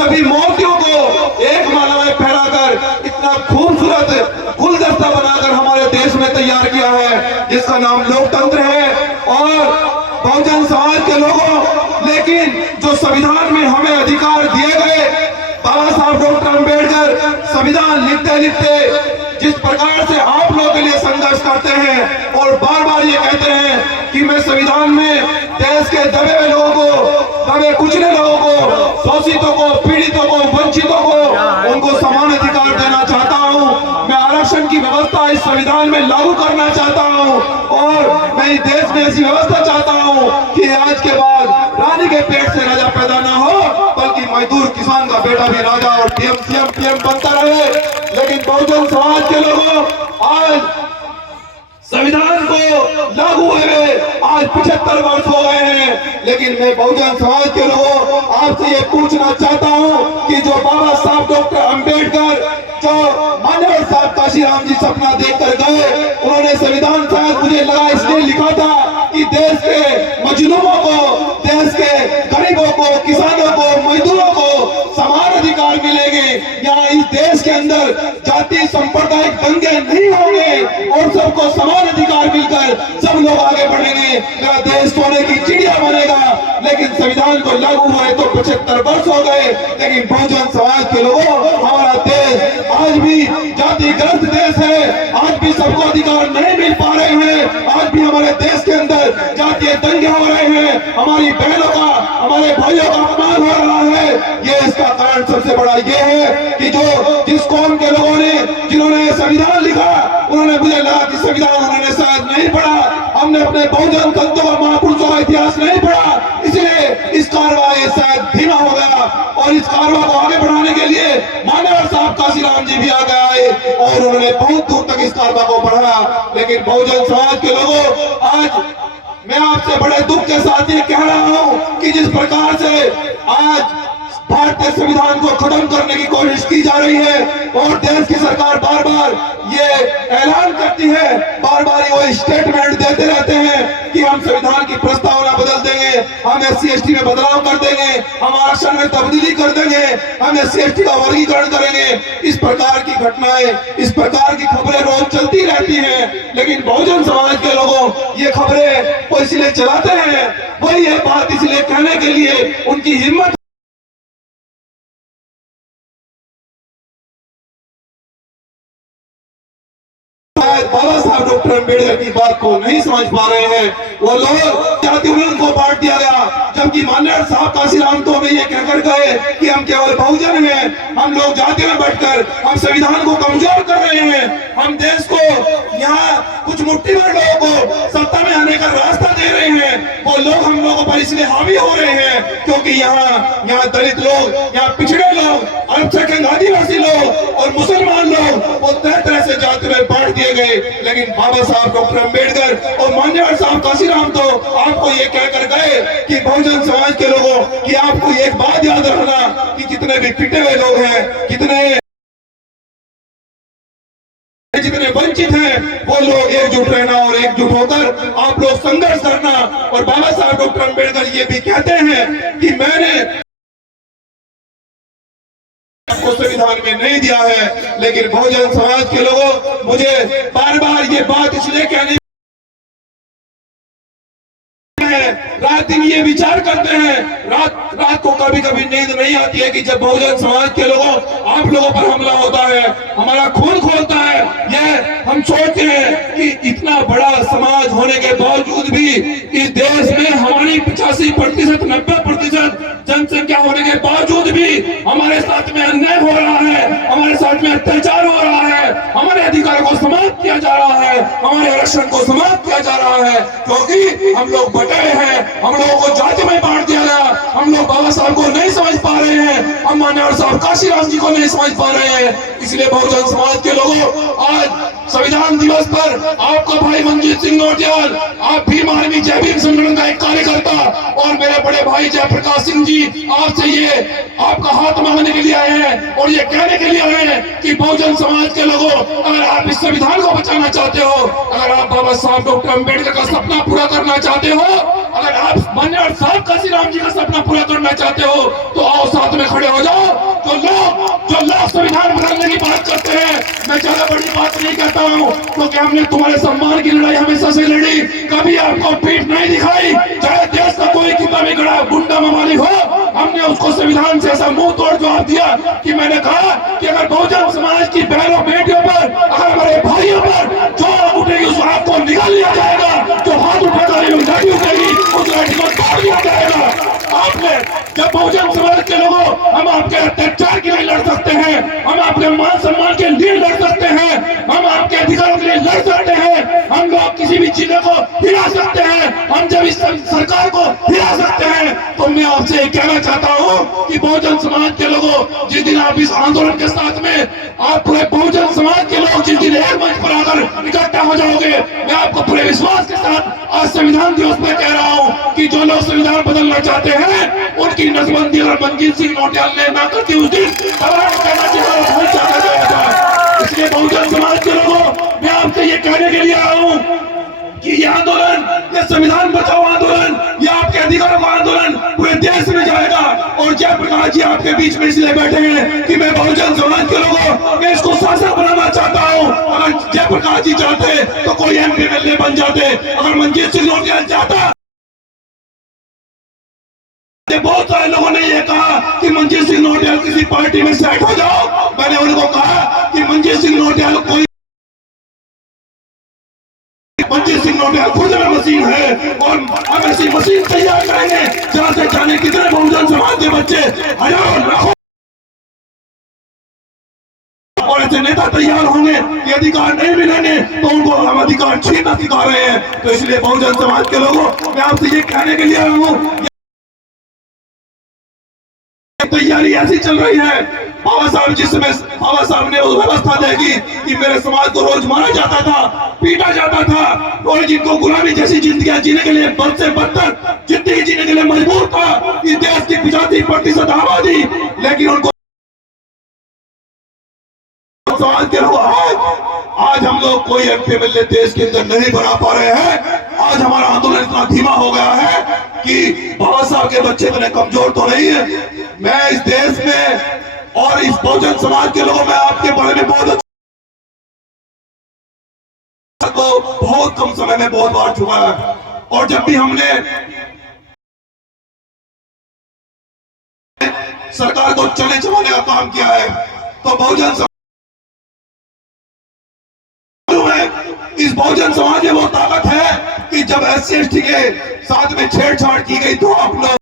सभी मूर्तियों को एक माला में फहराकर इतना खूबसूरत गुलदस्ता बनाकर हमारे देश में तैयार किया है, जिसका नाम लोकतंत्र है। और बहुजन समाज के लोगों, लेकिन जो संविधान में हमें अधिकार दिए गए, बाबा साहब डॉक्टर अम्बेडकर संविधान लिखते लिखते जिस प्रकार से आप लोगों के लिए संघर्ष करते हैं और बार बार ये कहते हैं कि मैं संविधान में देश के दबे हुए लोगों को, दबे कुचले लोगों को, शोषितों को, पीड़ितों को, वंचितों को उनको समान अधिकार देना चाहता हूं। मैं आरक्षण की व्यवस्था इस संविधान में लागू करना चाहता हूं और मैं इस देश में ऐसी व्यवस्था चाहता हूं कि आज के बाद रानी के पेट से राजा पैदा ना हो, बल्कि मजदूर किसान का बेटा भी राजा और पीएम सीएम पीएम बनता रहे। लेकिन बहुजन समाज के लोगों, आज संविधान को लागू हुए आज 75 वर्ष हो गए हैं, लेकिन मैं बहुजन समाज के लोगों आपसे ये पूछना चाहता हूं कि जो बाबा साहब डॉक्टर अम्बेडकर, जो मान्यवर साहब काशीराम जी सपना देखकर गए, उन्होंने संविधान शायद मुझे लगा इसलिए लिखा था कि देश के मजलूमों को, देश के गरीबों को, किसानों को, मजदूरों को समान अधिकार मिलेंगे। यहाँ इस देश के अंदर जाति सांप्रदायिक दंगे नहीं होंगे और सबको समान अधिकार मिलकर सब लोग आगे बढ़ेंगे। मेरा देश सोने की चिड़िया बनेगा। लेकिन संविधान को लागू हुए तो 75 वर्ष हो गए, लेकिन बहुजन समाज के लोगों, हमारा देश आज भी जातिग्रस्त देश है। आज भी सबको अधिकार नहीं मिल पा रहे हैं। आज भी हमारे देश के अंदर जातीय दंगे हो रहे हैं। हमारी बहनों का, हमारे भाइयों का अपमान हो रहा है। ये इसका कारण सबसे बड़ा ये है कि जो जिस कौम के लोगों ने, जिन्होंने संविधान लिखा, उन्होंने, मुझे लगा कि संविधान उन्होंने शायद नहीं पढ़ा। हमने अपने बहुजन संतों और महापुरुषों का इतिहास नहीं पढ़ा, इसलिए इस कार्रवाई शायद धीमा हो गया। और इस कार्रवाई को आगे बढ़ाने के लिए मान्यवर साहब काशीराम जी भी आगे आए और उन्होंने बहुत दूर तक इस कार्रवाई को बढ़ाया। लेकिन बहुजन समाज के लोगों, आज मैं आपसे बड़े दुख के साथ ये कह रहा हूं कि जिस प्रकार से आज भारतीय संविधान को खत्म करने की कोशिश की जा रही है और देश की सरकार बार बार ये ऐलान करती है, बार बार वो स्टेटमेंट देते रहते हैं कि हम संविधान की प्रस्तावना बदल देंगे, हम SC/ST में बदलाव कर देंगे, हम आरक्षण में तब्दीली कर देंगे, हम SC/ST का वर्गीकरण करेंगे। इस प्रकार की घटनाएं, इस प्रकार की खबरें रोज चलती रहती हैं। लेकिन बहुजन समाज के लोगों, ये खबरें वो इसलिए चलाते हैं, वही ये बात इसलिए कहने के लिए उनकी हिम्मत बाबा साहब डॉक्टर अम्बेडकर की बात को नहीं समझ पा रहे हैं। वो लोग जातियों में उनको बांट दिया गया, जबकि मान्यवर साहब काशीराम तो हमें ये कहकर गए कि हम केवल बहुजन हैं, हम लोग जातियों में बैठकर हम संविधान को कमजोर कर रहे हैं, हम देश को, यहाँ कुछ मुट्ठी भर लोगों को सत्ता में आने का रास्ता दे रहे हैं। वो लोग हम लोगों पर इसलिए हावी हो रहे हैं क्योंकि यहाँ दलित लोग, यहाँ पिछड़े लोग, अल्पसंख्यक आदिवासी लोग और मुसलमान लोग वो तरह तरह से जाति में बांट दिए गए। लेकिन बाबा साहब डॉक्टर अम्बेडकर और मान्यवर साहब काशीराम तो आपको ये कहकर गए कि बहुजन समाज के लोगों कि आपको एक बात याद रखना कि जितने भी पिटे हुए लोग हैं, जितने वंचित हैं, वो लोग एकजुट रहना और एकजुट होकर आप लोग संघर्ष करना। और बाबा साहब डॉक्टर अम्बेडकर ये भी कहते हैं कि मैंने आपको संविधान में नहीं दिया है। लेकिन बहुजन समाज के लोगों, मुझे बार बार ये बात इसलिए कहनी, रात दिन ये विचार करते हैं, रात को कभी कभी नींद नहीं आती है कि जब बहुजन समाज के लोगों आप लोगों पर हमला होता है, हमारा खून खोलता है। ये हम सोचते हैं कि इतना बड़ा समाज होने के बावजूद भी इस देश में हमारी 85% 90% जनसंख्या होने के बावजूद भी हमारे साथ में अन्याय हो रहा है, हमारे साथ में अत्याचार हो रहा है, हमारे अधिकारों को समाप्त किया जा रहा है, हमारे आरक्षण को समाप्त किया जा रहा है, क्योंकि हम लोग बटे हैं, हम लोगों को जाति में बांट दिया गया। हम लोग बाबा साहब को नहीं समझ पा रहे हैं, हम मान्यवर साहब काशीराम जी को नहीं समझ पा रहे हैं। इसलिए बहुजन समाज के लोगों, आज संविधान दिवस पर आपका भाई मंजीत सिंह नौटियाल, आप भीम आर्मी जय भीम संगठन का एक कार्यकर्ता और मेरे बड़े भाई जयप्रकाश सिंह जी आपसे ये आपका हाथ मांगने के लिए आए हैं और ये कहने के लिए आए हैं कि बहुजन समाज के लोगों, अगर आप इस संविधान को बचाना चाहते हो, अगर आप बाबा साहब डॉक्टर अम्बेडकर का सपना पूरा करना चाहते हो, अगर आप माननीय साहब काशीराम जी का सपना पूरा करना चाहते हो, तो आओ साथ में खड़े हो जाओ। जो लोग संविधान बदलने की बात करते हैं, मैं ज्यादा बड़ी बात नहीं कहता हूँ, क्योंकि हमने तुम्हारे सम्मान की लड़ाई हमेशा से लड़ी, कभी आपको पीठ नहीं दिखाई, चाहे देश का कोई कितना भी बड़ा गुंडा ममालिक हो, हमने उसको संविधान से ऐसा मुंह तोड़ जवाब दिया कि मैंने कहा कि अगर बहुजन समाज की बहनों बेटियों पर, अगर हमारे भाइयों पर जो उठेगी उस हाथ को निकाल लिया जाएगा, जो हाथ उठेगा लाठी उठेगी उस लाठी को तोड़ दिया जाएगा। आपने जब बहुजन समाज के लोगों, हम आपके अत्याचार के लिए लड़ सकते हैं, हम आपके मान सम्मान के लिए लड़ सकते हैं, हम आपके अधिकारों के लिए लड़ सकते हैं, हम लोग किसी भी जिले को हिला सकते हैं, हम जब इस सरकार को हिला सकते हैं, तो मैं आपसे कहना चाहता हूं कि बहुजन समाज के लोगों, जिस दिन आप इस आंदोलन के साथ में, आप पूरे बहुजन समाज के लोग जिस दिन एक मंच पर आकर इकट्ठा हो जाओगे, मैं आपको पूरे विश्वास के साथ आज संविधान दिवस पर कह रहा हूं कि जो लोग संविधान बदलना चाहते हैं, उनकी नसबंदी अगर मंजीत सिंह नौटियाल ने ना करती उस दिन इसलिए बहुजन समाज के लोगों, मैं आपसे ये कहने के लिए आया हूं कि ये आंदोलन, ये संविधान बचाओ आंदोलन, ये आपके अधिकारों का आंदोलन पूरे देश में जाएगा। और जयप्रकाश जी आपके बीच में इसलिए बैठे हैं कि मैं बहुजन समाज के लोगों, मैं इसको शासक बनाना चाहता हूं। अगर जयप्रकाश जी चाहते तो कोई MP MLA बन जाते, अगर मंजीत सिंह नौटियाल चाहता, बहुत सारे लोगों ने ये कहा कि मंजीत सिंह नौटियाल किसी पार्टी में सेट हो जाओ, मैंने उनको कहा कि मंजीत सिंह नौटियाल कोई, मंजीत सिंह नौटियाल खुद में मशीन है और हम ऐसी मशीन तैयार करेंगे जहां से जाने कितने बहुजन समाज के बच्चे हजारों लाखों और ऐसे नेता तैयार होंगे कि अधिकार नहीं मिलेंगे तो उनको हम अधिकार छीनना सिखा रहे हैं। तो इसलिए बहुजन समाज के लोगों, मैं आपसे ये कहने के लिए आया हूँ, तैयारी ऐसी चल रही है, बाबा साहब जिसमें बाबा साहब ने वो व्यवस्था देगी कि मेरे समाज को रोज मारा जाता था, पीटा जाता था, और जिनको गुलामी जैसी जिंदगी जीने के लिए बद से बदतर जिंदगी जीने के लिए मजबूर था इस देश की 85% आबादी, लेकिन उनको समाज के लोग आज हम लोग कोई MP MLA देश के अंदर नहीं बना पा रहे हैं। आज हमारा आंदोलन इतना धीमा हो गया है कि बाबा साहब के बच्चे इतने कमजोर तो नहीं है। मैं इस देश में और इस बहुजन समाज के लोगों में आपके बारे में बहुत कम समय में बहुत बार चुका है, और जब भी हमने सरकार को चले चलाने का काम किया है तो बहुजन इस बहुजन समाज में वो ताकत है कि जब SC/ST के साथ में छेड़छाड़ की गई तो आप लोग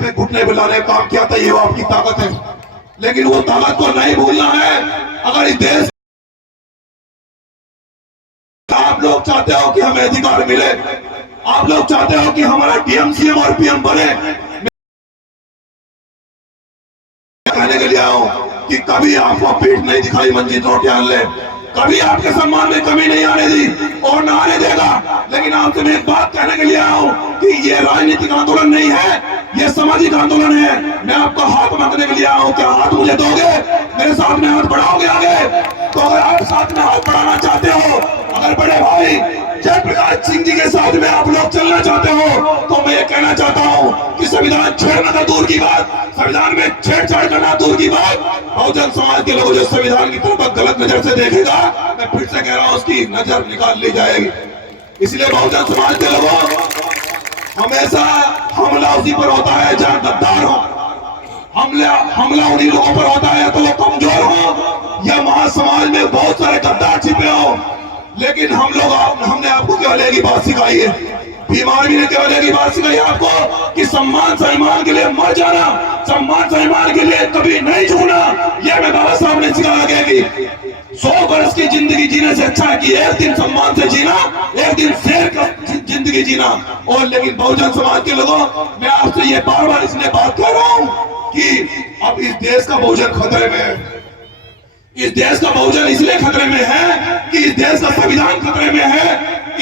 पे घुटने मिलाने का काम किया था, ये वो आपकी ताकत है। लेकिन वो ताकत को नहीं भूलना है। अगर इस देश आप लोग चाहते हो कि हमें अधिकार मिले, आप लोग चाहते हो कि हमारा DM CM और PM बने, कहने के लिए आऊं कि कभी आपको पीठ नहीं दिखाई मंजीत नौटियाल ने, कभी आपके सम्मान में कमी नहीं आने दी और ना आने देगा। लेकिन आपसे मैं एक बात कहने के लिए आया हूं कि ये राजनीतिक आंदोलन नहीं है, ये सामाजिक आंदोलन है। मैं आपका हाथ मांगने के लिए आया हूं, क्या हाथ मुझे दोगे? मेरे साथ में हाथ बढ़ाओगे आगे? तो अगर आप साथ में हाथ बढ़ाना चाहते हो, अगर बड़े भाई जयप्रकाश सिंह जी के साथ में आप लोग चलना चाहते हो, तो मैं ये कहना चाहता हूं कि संविधान छेड़ना तो दूर की बात, संविधान में छेड़छाड़ करना दूर की बात, बहुजन समाज के लोग जो संविधान की तरफ गलत नजर से देखेगा, मैं फिर से कह रहा हूं उसकी नजर निकाल ली जाएगी। इसलिए बहुजन समाज के लोगों, हमेशा हमला उसी पर होता है जहां गद्दार हो, हमला उन्हीं लोगों पर होता है तो वो कमजोर हो या महासमाज में बहुत सारे गद्दार छिपे हो। लेकिन हमने आपको केवल एक ही बात सिखाई है, भीम आर्मी ने केवल एक ही बात सिखाई आपको कि सम्मान सम्मान के लिए मर जाना, सम्मान सम्मान के लिए कभी नहीं झुकना। यह मैं बाबा साहब ने सिखाया गया कि 100 वर्ष की जिंदगी जीने से अच्छा है कि एक दिन सम्मान से जीना, एक दिन शेर का जिंदगी जीना। और लेकिन बहुजन समाज के लोगों, मैं आपसे ये बार बार इसलिए बात कर रहा हूँ कि अब इस देश का बहुजन खतरे में है। इस देश का बहुजन इसलिए खतरे में है कि इस देश का संविधान खतरे में है।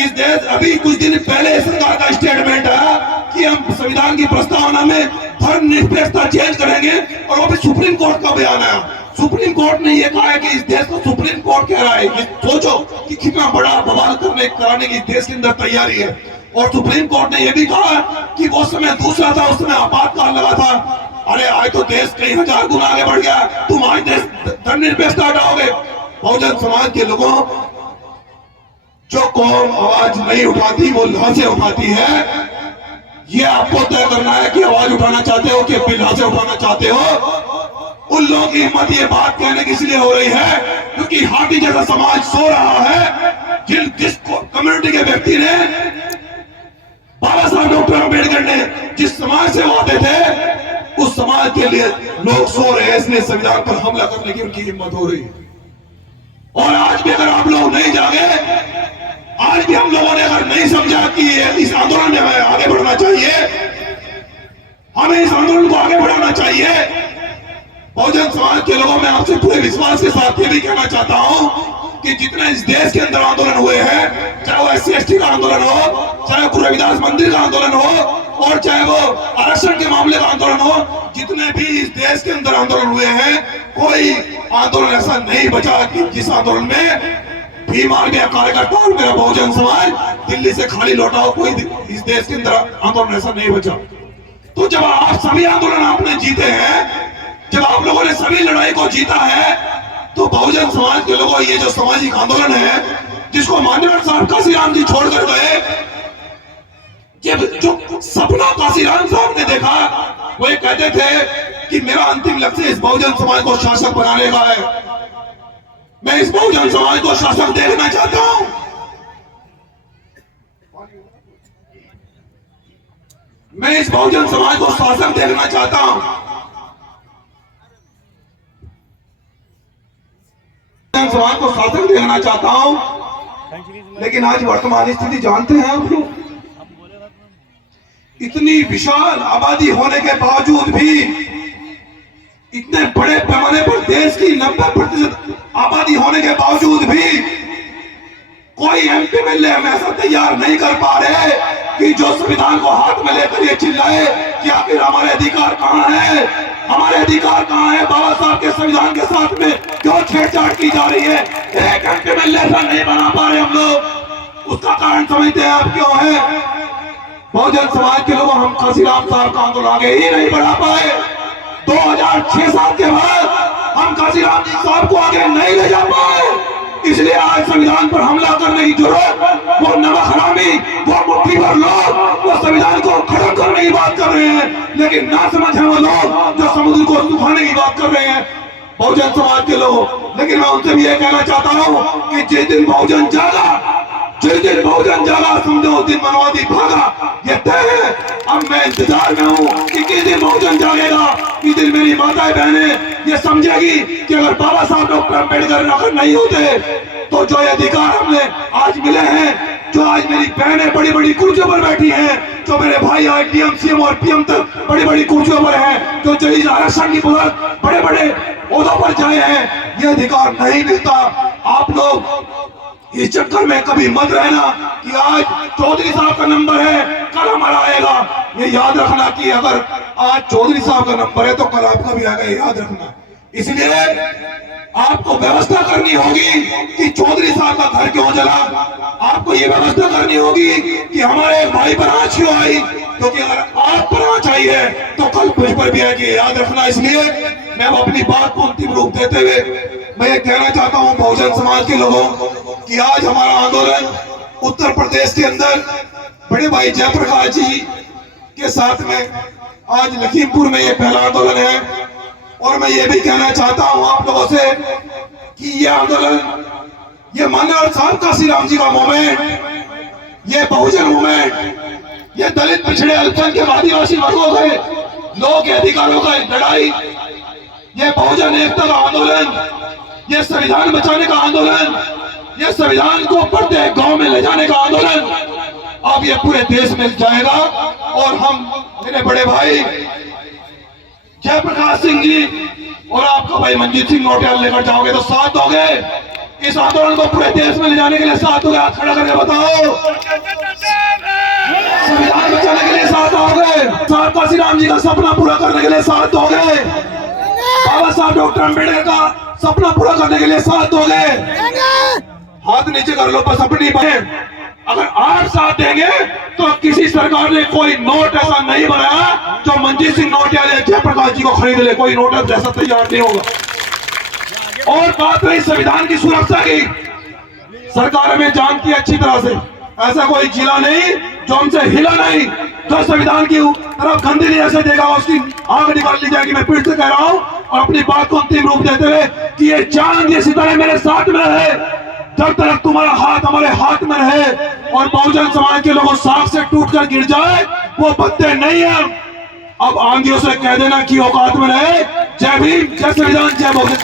इस देश अभी कुछ दिन पहले सरकार का स्टेटमेंट आया कि हम संविधान की प्रस्तावना में धर्मनिरपेक्षता चेंज करेंगे, और वो भी सुप्रीम कोर्ट का बयान आया। सुप्रीम कोर्ट ने यह कहा है कि इस देश को सुप्रीम कोर्ट कह रहा है। ये सोचो कि कितना बड़ा बवाल कराने की देश के अंदर तैयारी है। और सुप्रीम कोर्ट ने यह भी कहा कि वो समय दूसरा था, उस समय आपातकाल लगा था। अरे आज तो देश कई हजार गुना आगे बढ़ गया, तुम आज देश धर्मनिरपेक्षता हटाओगे। बहुजन समाज के लोगों, जो कौम आवाज नहीं उठाती वो लौ से उठाती है। ये आपको तय करना है कि आवाज उठाना चाहते हो कि बिल्ला से उठाना चाहते हो। उन लोगों की हिम्मत ये बात कहने की इसलिए हो रही है क्योंकि हाथी जैसा समाज सो रहा है। जिस कम्युनिटी के व्यक्ति ने, बाबा साहब डॉक्टर अम्बेडकर ने जिस समाज से वो आते थे, उस समाज के लिए लोग सो रहे हैं, इसलिए संविधान पर हमला करने की उनकी हिम्मत हो रही है। और आज भी अगर आप लोग नहीं जागे, आज भी हम लोगों ने अगर नहीं समझा कि इस आंदोलन में हमें आगे बढ़ना चाहिए, हमें इस आंदोलन को आगे बढ़ाना चाहिए। बहुजन समाज के लोगों में आपसे पूरे विश्वास के साथ ये भी कहना चाहता हूं कि जितने इस देश के अंदर आंदोलन हुए हैं, चाहे वो SC/ST का आंदोलन हो, चाहे गुरु रविदास मंदिर का आंदोलन हो, और चाहे वो आरक्षण के मामले का आंदोलन हो, जितने भी इस देश के अंदर आंदोलन हुए हैं, कोई आंदोलन ऐसा नहीं बचा कि जिस आंदोलन में भीम आर्मी कार्यकर्ता और मेरा बहुजन समाज दिल्ली से खाली लौटा हो। कोई इस देश के अंदर आंदोलन ऐसा नहीं बचा। तो जब आप सभी आंदोलन आपने जीते हैं, जब आप लोगों ने सभी लड़ाई को जीता है, तो बहुजन समाज के लोगों, ये जो सामाजिक आंदोलन है जिसको मान्यवर साहब काशीराम जी छोड़कर गए, जो सपना काशीराम साहब ने देखा, वो ये कहते थे कि मेरा अंतिम लक्ष्य इस बहुजन समाज को शासक बनाने का है। मैं इस बहुजन समाज को शासक देखना चाहता हूं। मैं इस बहुजन समाज को शासक देखना चाहता हूं। समाज को शासक देखना चाहता हूं। लेकिन आज वर्तमान स्थिति जानते हैं आप लोग, इतनी विशाल आबादी होने के बावजूद भी, इतने बड़े पैमाने पर देश की 90% आबादी होने के बावजूद भी कोई MP MLA हम ऐसा तैयार नहीं कर पा रहे कि जो संविधान को हाथ में लेकर ये चिल्लाए कि आखिर हमारे अधिकार कहां है, हमारे अधिकार कहां है। बाबा साहब के संविधान के साथ में क्यों छेड़छाड़ की जा रही है, एक MP MLA ऐसा नहीं बना पा रहे हम लोग। उसका कारण समझते हैं आप क्यों है? बहुजन समाज के लोगों, हम काशीराम साहब का आंदोलन आगे ही नहीं बढ़ा पाए। 2006-7 के बाद हम काशीराम जी साहब को आगे नहीं ले जा पाए, इसलिए आज संविधान पर हमला करने की जरूरत, वो नमक हरामी, वो मुट्ठी भर लोग वो संविधान को खत्म करने की बात कर रहे हैं, लेकिन ना समझ है वो लोग जो समुद्र को सुखाने की बात कर रहे हैं, बहुजन समाज के लोग। लेकिन मैं उनसे भी ये कहना चाहता हूँ कि जिस दिन बहुजन जागा, जिस दिन बहुजन जागा, समझो उस दिन मानववादी भागा, ये तय है। अब मैं इंतजार में हूँ कि किस दिन बहुजन जागेगा, किस दिन मेरी माताएं बहनें ये समझेगी कि अगर बाबा साहब डॉक्टर अम्बेडकर अगर नहीं होते तो जो ये अधिकार हमने आज मिले हैं, जो आज मेरी बहनें बड़ी बड़ी कुर्सियों पर बैठी हैं, जो मेरे भाई आज DM, CM और PM तक बड़ी बड़ी कुर्सियों पर हैं, जो जलील आरक्षण की बुलंद बड़े बड़े ओहदों पर जाए हैं, ये अधिकार नहीं मिलता। आप लोग इस चक्कर में कभी मत रहना कि आज चौधरी साहब का नंबर है, कल हमारा आएगा। ये याद रखना कि अगर आज चौधरी साहब का नंबर है तो कल आपका भी आएगा, याद रखना। इसलिए आपको व्यवस्था करनी होगी कि चौधरी साहब का घर क्यों जला, आपको ये व्यवस्था करनी होगी कि हमारे भाई पर आंच क्यों आई, क्योंकि अगर आप पर आंच आई है तो कल मुझ पर भी आएगी, याद रखना। इसलिए मैं अपनी बात को अंतिम रूप देते हुए मैं ये कहना चाहता हूँ बहुजन समाज के लोगों कि आज हमारा आंदोलन उत्तर प्रदेश के अंदर बड़े भाई जयप्रकाश जी के साथ में आज लखीमपुर में ये पहला आंदोलन है। और मैं ये भी कहना चाहता हूं आप लोगों से कि ये आंदोलन, ये मान्यवर साहब काशीराम जी का मूवमेंट, ये बहुजन मूवमेंट, ये दलित पिछड़े अल्पसंख्यक आदिवासी वर्गों के लोगों के अधिकारों का लड़ाई, ये बहुजन एकता का आंदोलन, ये संविधान बचाने का आंदोलन, ये संविधान को प्रत्येक गांव में ले जाने का आंदोलन अब ये पूरे देश में जाएगा। और हम, मेरे बड़े भाई जयप्रकाश सिंह जी और आपका भाई मंजीत सिंह नोटियाल लेकर जाओगे तो साथ दोगे? इस आंदोलन को पूरे देश में ले जाने के लिए साथ दोगे? हाथ खड़ा करके बताओ। संविधान बचाने के लिए साथ दोगे? साहब काशी राम जी का सपना पूरा करने के लिए साथ दोगे? बाबा साहब डॉक्टर अम्बेडकर का सपना पूरा करने के लिए साथ दोगे? हाथ नीचे कर लो बस अपनी बने। अगर आप साथ देंगे तो किसी सरकार ने कोई नोट ऐसा नहीं बनाया जो मंजीत सिंह नोटियाल या जयप्रकाश जी को खरीद ले। कोई नोट ऐसा तैयार नहीं होगा। और बात रही संविधान की सुरक्षा की, सरकार हमें जानती है अच्छी तरह से। ऐसा कोई जिला नहीं जो हमसे हिला नहीं। जो संविधान की तरफ गंदी नहीं ऐसे देगा उसकी आंख निकाल ली जाएगी। मैं फिर से कह रहा हूं और अपनी बात को अंतिम रूप देते हुए कि ये चांद ये सितारे मेरे साथ में है। जब तक तुम्हारा हाथ हमारे हाथ में रहे और बहुजन समाज के लोगों साख से टूटकर गिर जाए वो बत्ते नहीं है। अब आंधियों से कह देना कि औकात में रहे। जय भीम, जय संविधान, जय बहुजन।